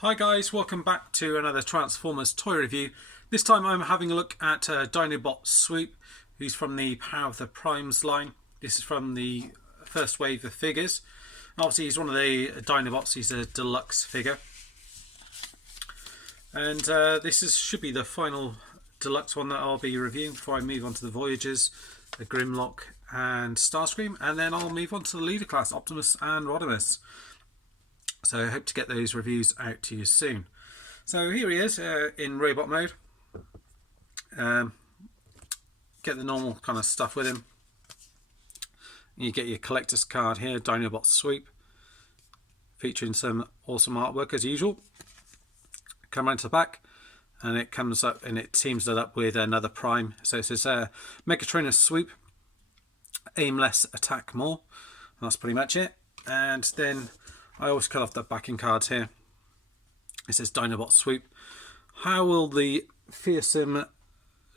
Hi guys, welcome back to another Transformers toy review. This time I'm having a look at Dinobot Swoop, who's from the Power of the Primes line. This is from the first wave of figures. Obviously he's one of the Dinobots, he's a deluxe figure. And should be the final deluxe one that I'll be reviewing before I move on to the Voyagers, the Grimlock and Starscream, and then I'll move on to the leader class, Optimus and Rodimus. So I hope to get those reviews out to you soon. So here he is in robot mode. Get the normal kind of stuff with him. You get your collector's card here, Dinobot Swoop, featuring some awesome artwork as usual. Come around to the back, and it comes up and it teams it up with another Prime. So it says Megatronus Swoop, aim less, attack more. And that's pretty much it. And then I always cut off the backing cards here. It says Dinobot Swoop. How will the fearsome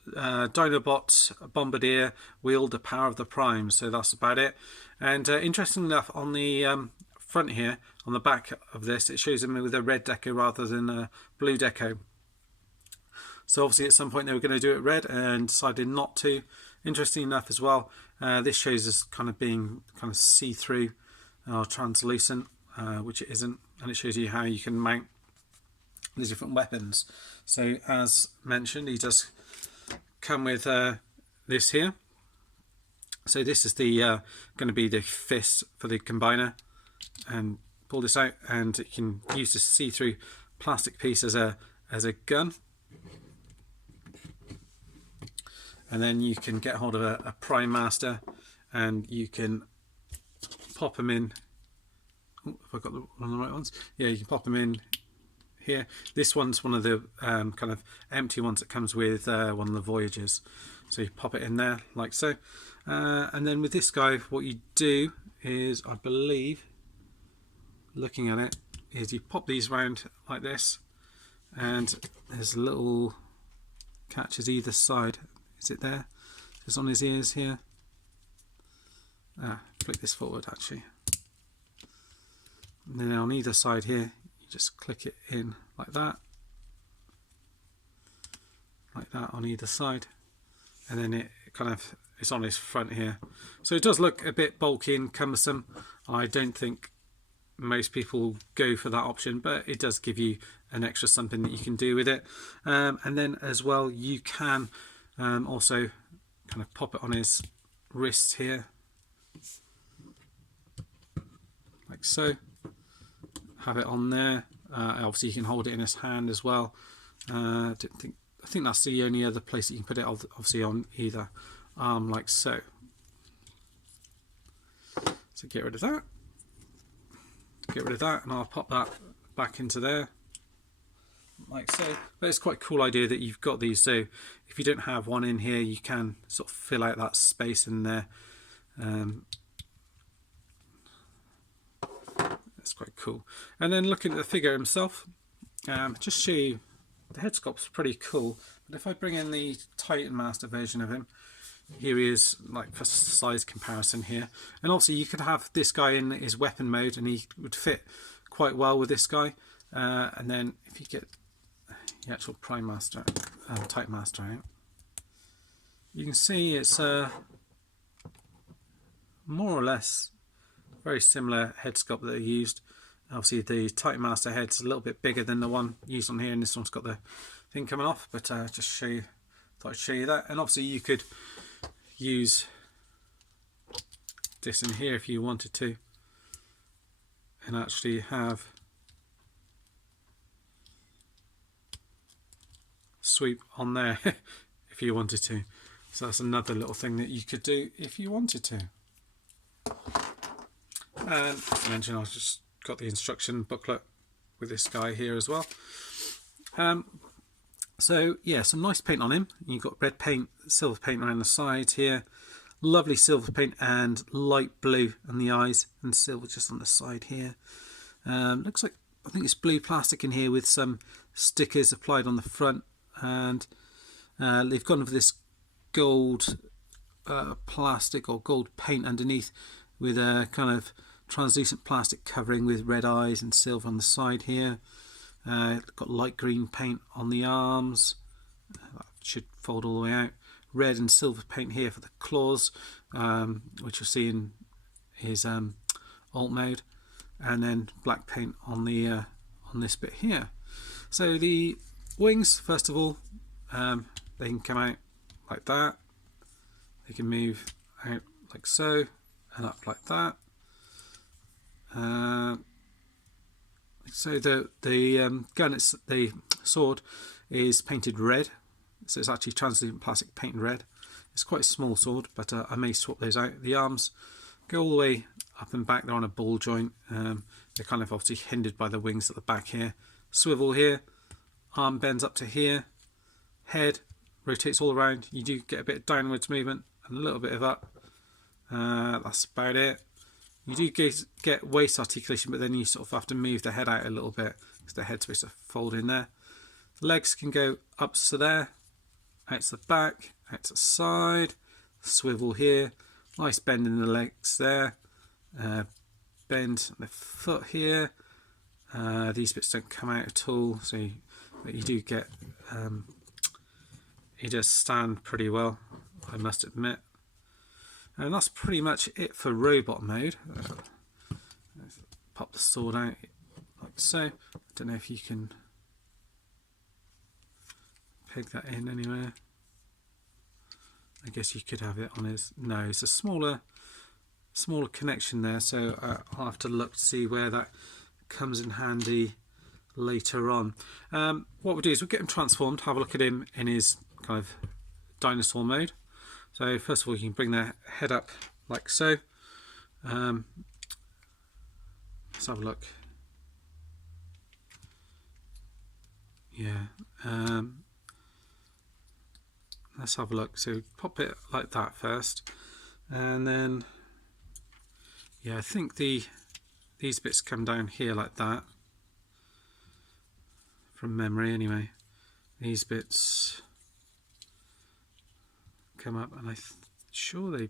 Dinobot bombardier wield the power of the Primes? So that's about it. And interesting enough, on the front here, on the back of this, it shows him with a red deco rather than a blue deco. So obviously at some point they were going to do it red and decided not to. Interesting enough as well, this shows us kind of being kind of see-through or translucent. Which it isn't, and it shows you how you can mount these different weapons. So as mentioned, he does come with this here. So this is the going to be the fist for the combiner, and pull this out and you can use this see-through plastic piece as a gun, and then you can get hold of a Prime Master and you can pop them in. Have I got one of the right ones? Yeah, you can pop them in here. This one's one of the kind of empty ones that comes with one of the Voyagers. So you pop it in there like so. And then with this guy, what you do is, I believe, looking at it, is you pop these around like this, and there's little catches either side. Is it there? Just on his ears here. Flick this forward actually. And then on either side here, you just click it in like that on either side, and then it kind of is on his front here. So it does look a bit bulky and cumbersome. I don't think most people go for that option, but it does give you an extra something that you can do with it. And then as well, you can also kind of pop it on his wrist here, like so. Have it on there. Obviously you can hold it in his hand as well. I think that's the only other place that you can put it, obviously on either arm like so. So get rid of that. And I'll pop that back into there like so. But it's quite a cool idea that you've got these, so if you don't have one in here, you can sort of fill out that space in there. That's quite cool. And then looking at the figure himself, just show you, the head sculpt's pretty cool. But if I bring in the Titan Master version of him, here he is, like for size comparison here. And also you could have this guy in his weapon mode, and he would fit quite well with this guy. And then if you get the actual Prime Master, Titan Master out, you can see it's more or less very similar head sculpt that they used. Obviously the Titan Master head's a little bit bigger than the one used on here, and this one's got the thing coming off, but just show you, thought I'd show you that. And obviously you could use this in here if you wanted to, and actually have Swoop on there if you wanted to. So that's another little thing that you could do if you wanted to. And as I mentioned, I've just got the instruction booklet with this guy here as well. So yeah, some nice paint on him. You've got red paint, silver paint around the sides here, lovely silver paint, and light blue on the eyes, and silver just on the side here. Looks like, I think it's blue plastic in here with some stickers applied on the front, and they've gone for this gold plastic or gold paint underneath with a kind of translucent plastic covering with red eyes and silver on the side here. Got light green paint on the arms. That should fold all the way out. Red and silver paint here for the claws, which you'll see in his alt mode, and then black paint on the on this bit here. So the wings, first of all, they can come out like that. They can move out like so, and up like that. So the gun, the sword is painted red. So it's actually translucent plastic painted red. It's quite a small sword, but I may swap those out. The arms go all the way up and back. They're on a ball joint. They're kind of obviously hindered by the wings at the back here. Swivel here. Arm bends up to here. Head rotates all around. You do get a bit of downwards movement and a little bit of up. That's about it. You do get waist articulation, but then you sort of have to move the head out a little bit because the head's supposed to fold in there. The legs can go up to there, out to the back, out to the side, swivel here, nice bend in the legs there, bend the foot here. These bits don't come out at all, so you do get, he does stand pretty well, I must admit. And that's pretty much it for robot mode. Pop the sword out like so. I don't know if you can peg that in anywhere. I guess you could have it on his nose. A smaller connection there, so I'll have to look to see where that comes in handy later on. What we'll do is we'll get him transformed, have a look at him in his kind of dinosaur mode. So first of all, you can bring the head up like so. Let's have a look. Yeah. Let's have a look. So pop it like that first, and then yeah, I think these bits come down here like that. From memory, anyway. These bits come up, and I'm sure they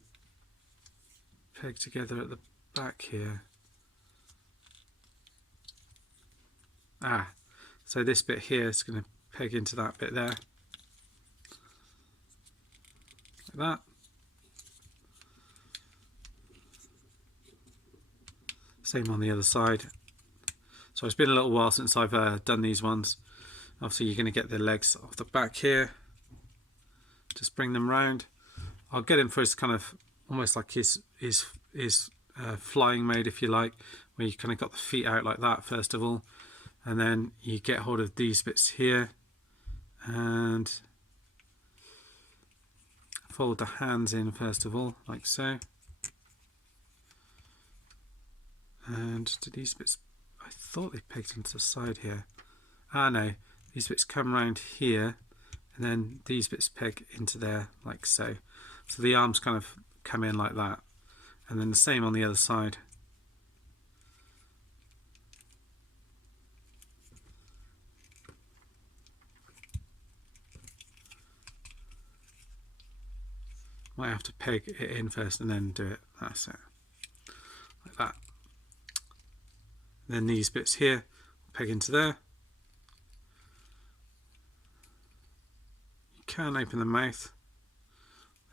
peg together at the back here. So this bit here is going to peg into that bit there, like that. Same on the other side. So it's been a little while since I've done these ones. Obviously you're going to get the legs off the back here. Just bring them round. I'll get him for his kind of almost like his flying mode, if you like, where you kind of got the feet out like that first of all, and then you get hold of these bits here and fold the hands in first of all, like so. And do these bits, I thought they pegged into the side here. No, these bits come round here, and then these bits peg into there like so. So the arms kind of come in like that, and then the same on the other side. Might have to peg it in first and then do it. That's it, like that. Then these bits here peg into there. You can open the mouth,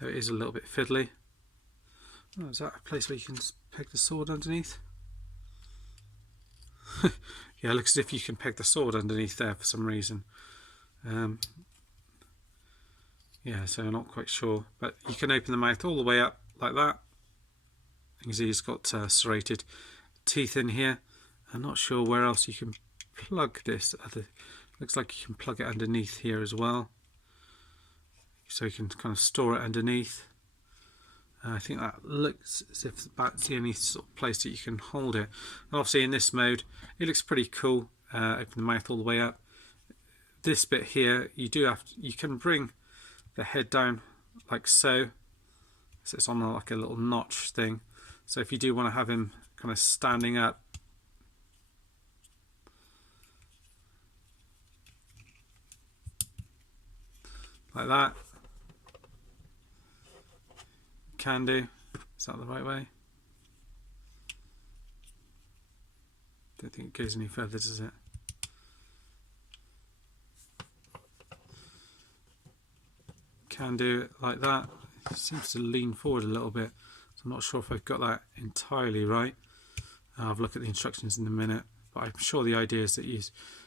though it is a little bit fiddly. Oh, is that a place where you can peg the sword underneath? Yeah, it looks as if you can peg the sword underneath there for some reason. Yeah, so I'm not quite sure, but you can open the mouth all the way up like that. You can see it's got serrated teeth in here. I'm not sure where else you can plug this. Looks like you can plug it underneath here as well, so you can kind of store it underneath. I think that looks as if that's the only sort of place that you can hold it. And obviously in this mode it looks pretty cool. Open the mouth all the way up. This bit here, you can bring the head down like so. So it's on like a little notch thing. So if you do want to have him kind of standing up, like that, can do. Is that the right way? Don't think it goes any further, does it? can do it like that. It seems to lean forward a little bit, so I'm not sure if I've got that entirely right. I'll have a look at the instructions in a minute, but I'm sure the idea is that you're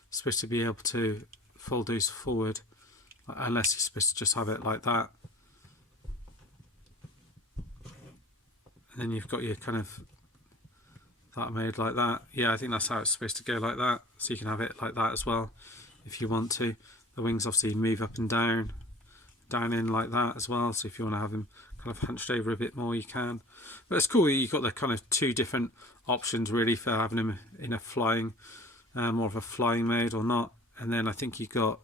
supposed to be able to fold those forward, unless you're supposed to just have it like that. And then you've got your kind of that made like that. Yeah, I think that's how it's supposed to go, like that. So you can have it like that as well if you want to. The wings obviously move up and down in like that as well. So if you want to have them kind of hunched over a bit more, you can. But it's cool, you've got the kind of two different options really for having them in a flying, more of a flying mode or not. And then I think you've got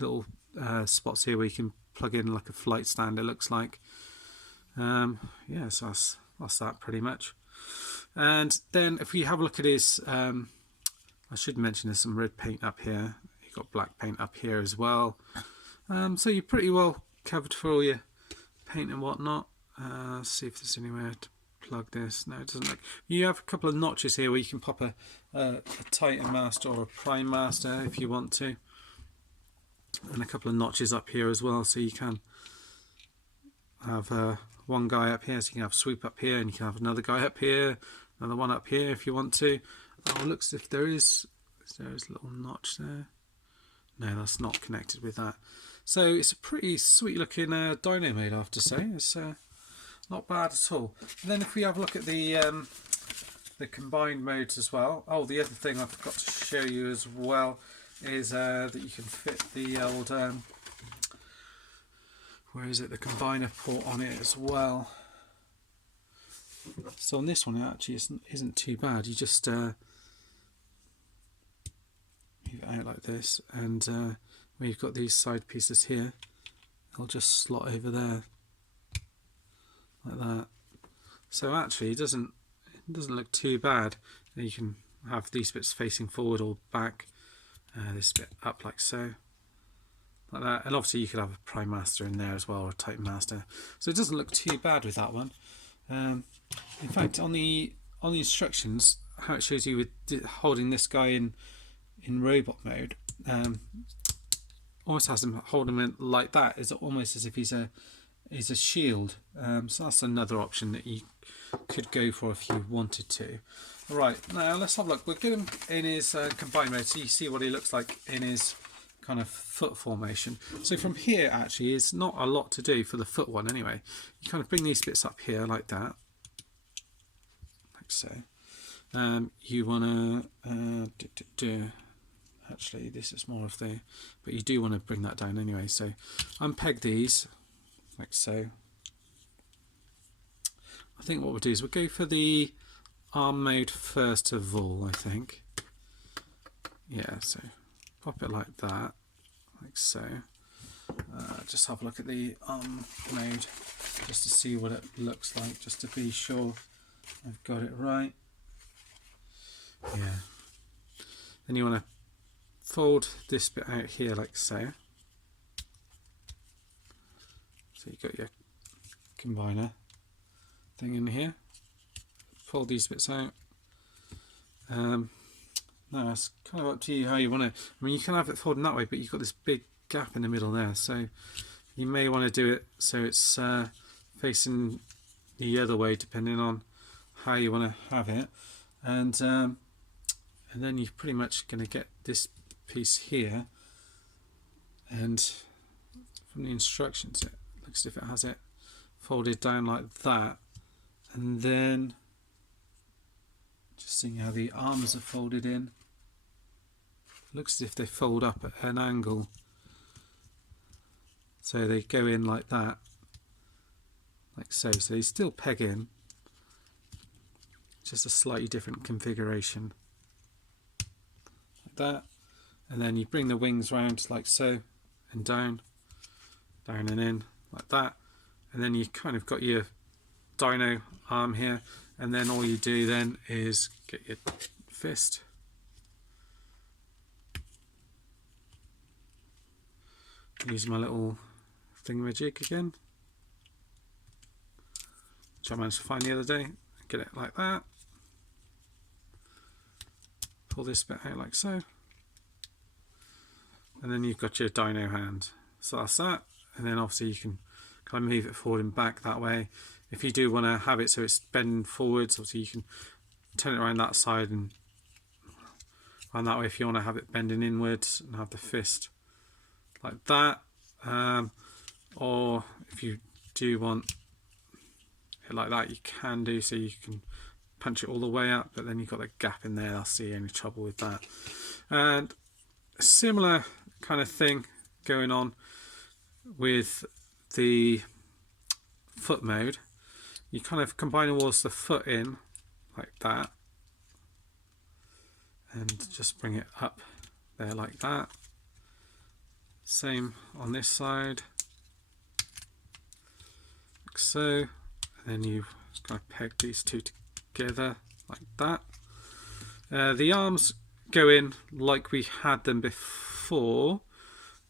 little spots here where you can plug in like a flight stand, it looks like. Yeah, so that's that pretty much. And then if we have a look at his, I should mention there's some red paint up here. You've got black paint up here as well. So you're pretty well covered for all your paint and whatnot. Let's see if there's anywhere to plug this. No, it doesn't look. You have a couple of notches here where you can pop a Titan master or a Prime master if you want to. And a couple of notches up here as well, so you can have one guy up here, so you can have Swoop up here, and you can have another guy up here, another one up here if you want to. Oh, it looks as if there is a little notch there. No, that's not connected with that. So it's a pretty sweet looking dyno mode, I have to say. It's not bad at all. And then if we have a look at the combined modes as well. Oh, the other thing I forgot to show you as well is that you can fit the old where is it, the combiner port on it as well. So on this one it actually isn't too bad. You just move it out like this, and where you've got these side pieces here, they'll just slot over there like that. So actually it doesn't look too bad. You can have these bits facing forward or back, this bit up like so, like that. And obviously you could have a Prime Master in there as well, or a Titan Master. So it doesn't look too bad with that one. In fact, on the instructions, how it shows you with holding this guy in robot mode, almost has him holding him like that. It's almost as if he's a shield. So that's another option that you could go for if you wanted to. Right, now let's have a look. We'll get him in his combined mode so you see what he looks like in his kind of foot formation. So from here actually is not a lot to do for the foot one anyway. You kind of bring these bits up here like that, like so. You want to actually this is more of the, but you do want to bring that down anyway. So unpeg these like so. I think what we'll do is we'll go for the arm mode first of all, I think. Yeah, so pop it like that, like so. Just have a look at the arm mode just to see what it looks like, just to be sure I've got it right. Yeah. Then you want to fold this bit out here like so. So you've got your combiner thing in here. Fold these bits out. No, it's kind of up to you how you want to. I mean, you can have it folding that way, but you've got this big gap in the middle there, so you may want to do it so it's facing the other way, depending on how you want to have it. And then you're pretty much going to get this piece here, and from the instructions it looks as if it has it folded down like that, and then just seeing how the arms are folded in, looks as if they fold up at an angle, so they go in like that, like so. So they still peg in, just a slightly different configuration like that. And then you bring the wings round like so, and down and in like that, and then you kind of got your dino arm here, and then all you do then is get your fist, use my little thingamajig again, which I managed to find the other day, get it like that, pull this bit out like so, and then you've got your dino hand. So that's that. and then obviously you can kind of move it forward and back that way. If you do want to have it so it's bending forwards, obviously you can turn it around that side and around that way if you want to have it bending inwards and have the fist like that. Or if you do want it like that, you can do, so you can punch it all the way up, but then you've got a gap in there. That's the only trouble with that. And a similar kind of thing going on with the foot mode. You kind of combine towards the foot in like that, and just bring it up there like that. Same on this side, like so, and then you just kind of peg these two together like that. The arms go in like we had them before,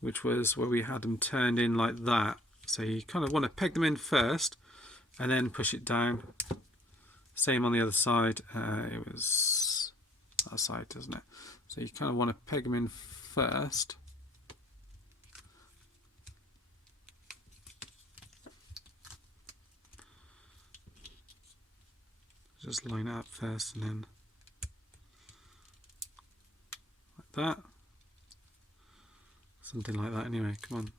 which was where we had them turned in like that. So you kind of want to peg them in first and then push it down. Same on the other side. It was that side, doesn't it? So you kind of want to peg them in first. Just line it up first and then like that. Something like that anyway, come on.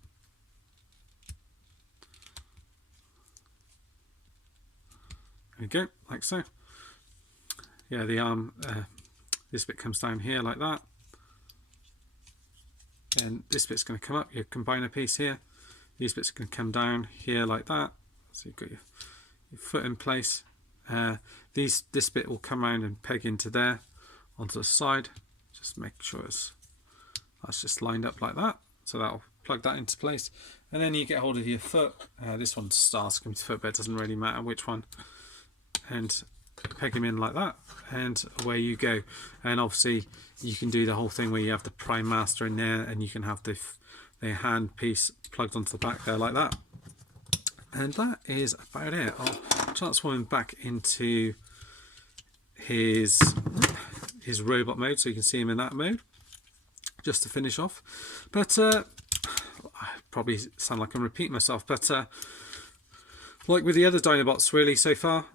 There we go, like so. Yeah, the arm, this bit comes down here like that. And this bit's going to come up, your combiner piece here. These bits are going to come down here like that. So you've got your foot in place. This bit will come around and peg into there onto the side. Just make sure that's just lined up like that. So that'll plug that into place. And then you get hold of your foot. This one starts coming to foot, but it doesn't really matter which one. And peg them in like that, and away you go. And obviously you can do the whole thing where you have the prime master in there, and you can have the hand piece plugged onto the back there like that. And that is about it. I'll transform him back into his robot mode so you can see him in that mode, just to finish off. But I probably sound like I'm repeating myself, but like with the other Dinobots really so far,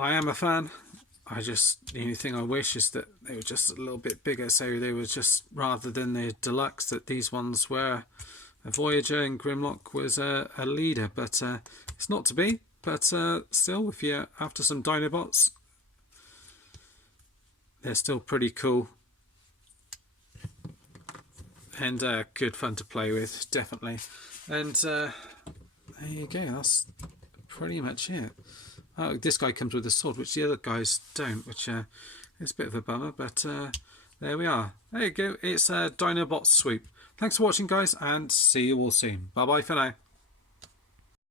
I am a fan. The only thing I wish is that they were just a little bit bigger, so they were just, rather than the deluxe, that these ones were a Voyager and Grimlock was a leader, but it's not to be. But still, if you're after some Dinobots, they're still pretty cool and good fun to play with, definitely. And there you go, that's pretty much it. Oh, this guy comes with a sword, which the other guys don't, which is a bit of a bummer, but there we are. There you go, it's Dinobot Swoop. Thanks for watching, guys, and see you all soon. Bye bye for now.